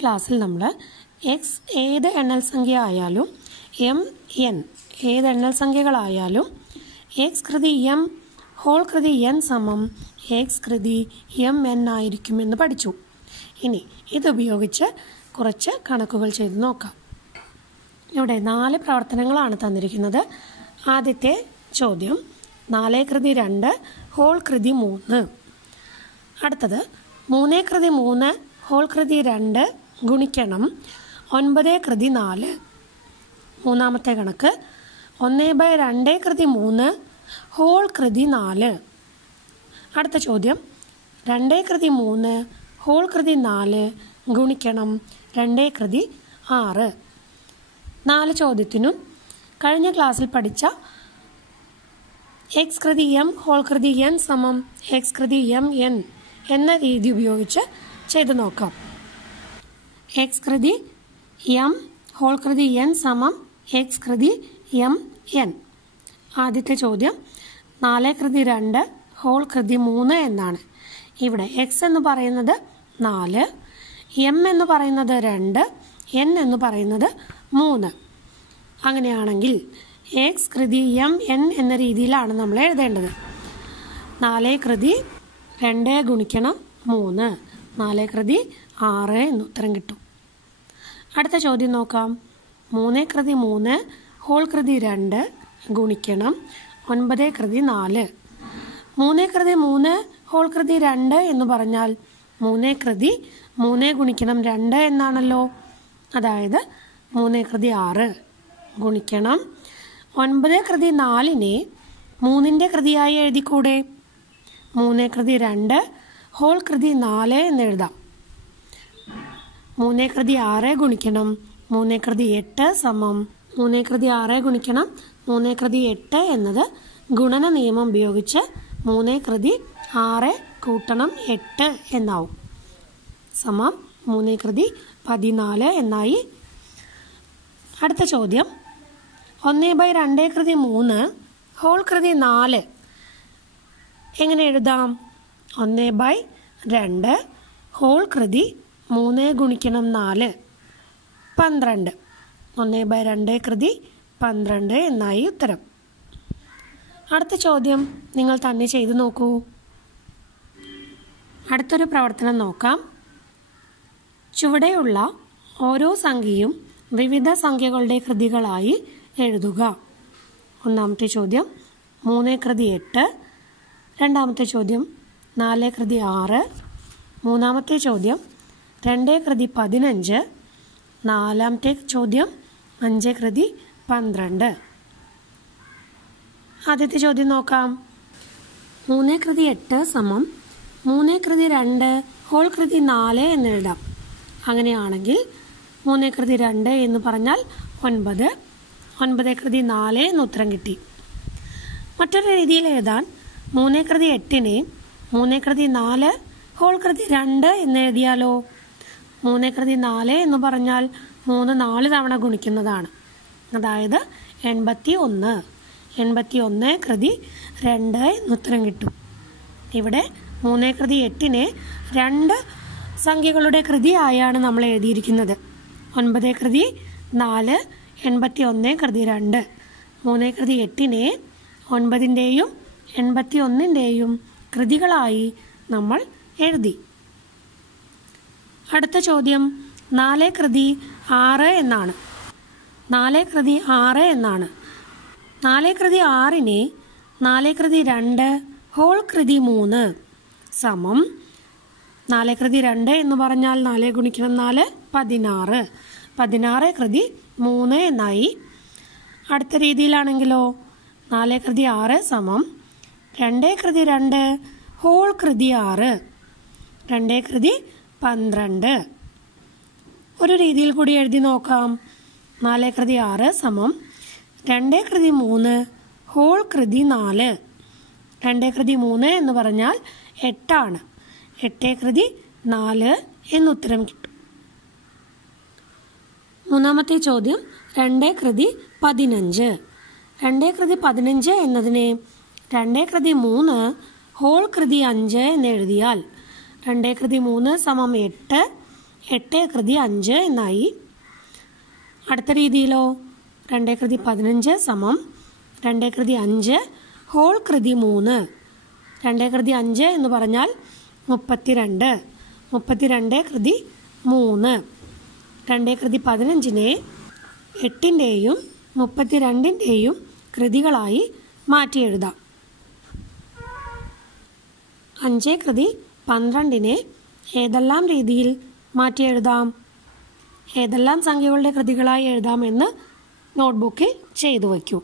ക്ലാസ്സിൽ നമ്മൾ എക്സ് ഏത് എണ്ണൽ സംഖ്യ ആയാലും എം എൻ ഏത് എണ്ണൽ സംഖ്യകളായാലും എക്സ് കൃതി എം ഹോൾ കൃതി എൻ സമം എക്സ് കൃതി എം എൻ ആയിരിക്കുമെന്ന് പഠിച്ചു. ഇനി ഇതുപയോഗിച്ച് കുറച്ച് കണക്കുകൾ ചെയ്ത് നോക്കാം. ഇവിടെ 4 പ്രവർത്തനങ്ങളാണ് തന്നിരിക്കുന്നത്. ആദ്യത്തെ ചോദ്യം 4 കൃതി 2 ഹോൾ കൃതി 3. അടുത്തത് 3 കൃതി 3 ഹോൾ കൃതി 2 ഗുണിക്കണം 9 കൃതി 4. മൂന്നാമത്തെ കണക്ക് 1/2 കൃതി 3 ഹോൾ കൃതി 4. അടുത്ത ചോദ്യം 2 കൃതി 3 ഹോൾ കൃതി 4 ഗുണിക്കണം 2 കൃതി 6. 4 ചോദ്യത്തിനും കഴിഞ്ഞ ക്ലാസ്സിൽ പഠിച്ച എക്സ് കൃതി എം ഹോൾ കൃതി എൻ സമം എക്സ് കൃതി എം എൻ എന്ന രീതി ഉപയോഗിച്ച് ചെയ്ത് നോക്കാം. എക്സ് കൃതി എം ഹോൾ കൃതി എൻ സമം എക്സ് കൃതി എം എൻ. ആദ്യത്തെ ചോദ്യം 4 കൃതി 2 ഹോൾ കൃതി 3 എന്നാണ്. ഇവിടെ എക്സ് എന്ന് പറയുന്നത് 4, എം എന്ന് പറയുന്നത് 2, എൻ എന്ന് പറയുന്നത് 3. അങ്ങനെയാണെങ്കിൽ എക്സ് കൃതി എം എൻ എന്ന രീതിയിലാണ് നമ്മൾ എഴുതേണ്ടത്. 4 കൃതി 2 ഗുണിക്കണം 3, 4 കൃതി 6 എന്ന് ഉത്തരം കിട്ടും. അടുത്ത ചോദ്യം നോക്കാം. 3 കൃതി 3 ഹോൾ കൃതി 2 ഗുണിക്കണം 9 കൃതി 4. 3 കൃതി 3 ഹോൾ കൃതി 2 എന്ന് പറഞ്ഞാൽ 3 കൃതി 3 ഗുണിക്കണം 2 എന്നാണല്ലോ. അതായത് 3 കൃതി 6 ഗുണിക്കണം 9 കൃതി 4നെ 3ന്റെ കൃതിയായി എഴുതിക്കൂടെ? 3 കൃതി 2 ഹോൾ കൃതി 4 എന്ന് എഴുതാം. 3 കൃതി 6 ഗുണിക്കണം 3 കൃതി 8 സമം 3 കൃതി 6 ഗുണിക്കണം 3 കൃതി 8 എന്നത് ഗുണന നിയമം ഉപയോഗിച്ച് 3 കൃതി 6 കൂട്ടണം 8 എന്നാവും. സമം 3 കൃതി 14 എന്നായി. അടുത്ത ചോദ്യം 1/2 കൃതി 3 ഹോൾ കൃതി 4 എങ്ങനെ എഴുതാം? 1/2 ഹോൾ കൃതി 3 ഗുണിക്കണം 4 12. 1/2 കൃതി 12 എന്നായി ഉത്തരം. അടുത്ത ചോദ്യം നിങ്ങൾ തന്നെ ചെയ്തു നോക്കൂ. അടുത്തൊരു പ്രവർത്തനം നോക്കാം. ചുവടെയുള്ള ഓരോ സംഖ്യയും വിവിധ സംഖ്യകളുടെ കൃതികളായി എഴുതുക. ഒന്നാമത്തെ ചോദ്യം 3 കൃതി 8, രണ്ടാമത്തെ ചോദ്യം 4 കൃതി 6, മൂന്നാമത്തെ ചോദ്യം 2 കൃതി 15, നാലാമത്തെ ചോദ്യം 5 കൃതി 12. ആദ്യത്തെ ചോദ്യം നോക്കാം. 3 കൃതി 8 സമം 3 കൃതി 2 ഹോൾ കൃതി 4 എന്ന് എഴുതാം. അങ്ങനെയാണെങ്കിൽ 3 കൃതി 2 എന്ന് പറഞ്ഞാൽ 9, 9 കൃതി 4 എന്ന് ഉത്തരം കിട്ടി. മറ്റൊരു രീതിയിൽ എഴുതാൻ 3 കൃതി 8നെ 3 കൃതി 4 ഹോൾ കൃതി 2 എന്ന് എഴുതിയാലോ? 3 കൃതി 4 എന്ന് പറഞ്ഞാൽ 3 4 തവണ ഗുണിക്കുന്നതാണ്. അതായത് 81, 81 കൃതി 2 എന്ന് ഉത്തരം കിട്ടും. ഇവിടെ 3 കൃതി 8നെ 2 സംഖ്യകളുടെ കൃതിയായാണ് നമ്മൾ എഴുതിയിരിക്കുന്നത്. 9 കൃതി 4, 81 കൃതി 2. 3 കൃതി 8നെ 9ന്റെയും 81ന്റെയും കൃതികളായി നമ്മൾ എഴുതി. അടുത്ത ചോദ്യം 4 കൃതി 6 എന്നാണ്. 4 കൃതി 6 എന്നാണ്. 4 കൃതി 6നെ 4 കൃതി 2 ഹോൾ കൃതി 3 സമം 4 കൃതി 2 എന്ന് പറഞ്ഞാൽ 4 ഗുണിക്കണം 4 16, 16 കൃതി 3 എന്നായി. അടുത്ത രീതിയിലാണെങ്കിലോ 4 കൃതി 6 സമം 2 കൃതി 2 ഹോൾ കൃതി 6, 2 കൃതി 12. ഒരു രീതിയിൽ കൂടി എഴുതി നോക്കാം. 4 കൃതി 6 സമം 2 കൃതി 3 ഹോൾ കൃതി 4, 2 കൃതി 3 എന്ന് പറഞ്ഞാൽ 8 ആണ്. 8 കൃതി 4 എന്ന് ഉത്തരം കിട്ടും. മൂന്നാമത്തെ ചോദ്യം 2 കൃതി 15. 2 കൃതി 15 എന്നതിനെ 2 കൃതി 3 ഹോൾ കൃതി 5 എന്ന് എഴുതിയാൽ 2 കൃതി 3 സമം 8, 8 കൃതി 5 എന്നായി. അടുത്ത രീതിയിലോ 2 കൃതി 15 സമം 2 കൃതി 5 ഹോൾ കൃതി 3. 2 കൃതി 5 എന്ന് പറഞ്ഞാൽ 32. 32 കൃതി 3. 2 കൃതി 15നെ 8ൻ്റെയും 32ൻ്റെയും കൃതികളായി മാറ്റി എഴുതാം. 5 കൃതി 12നെ ഏതെല്ലാം രീതിയിൽ മാറ്റി എഴുതാം, ഏതെല്ലാം സംഖ്യകളുടെ കൃതികളായി എഴുതാമെന്ന് നോട്ട്ബുക്കിൽ ചെയ്തു വയ്ക്കൂ.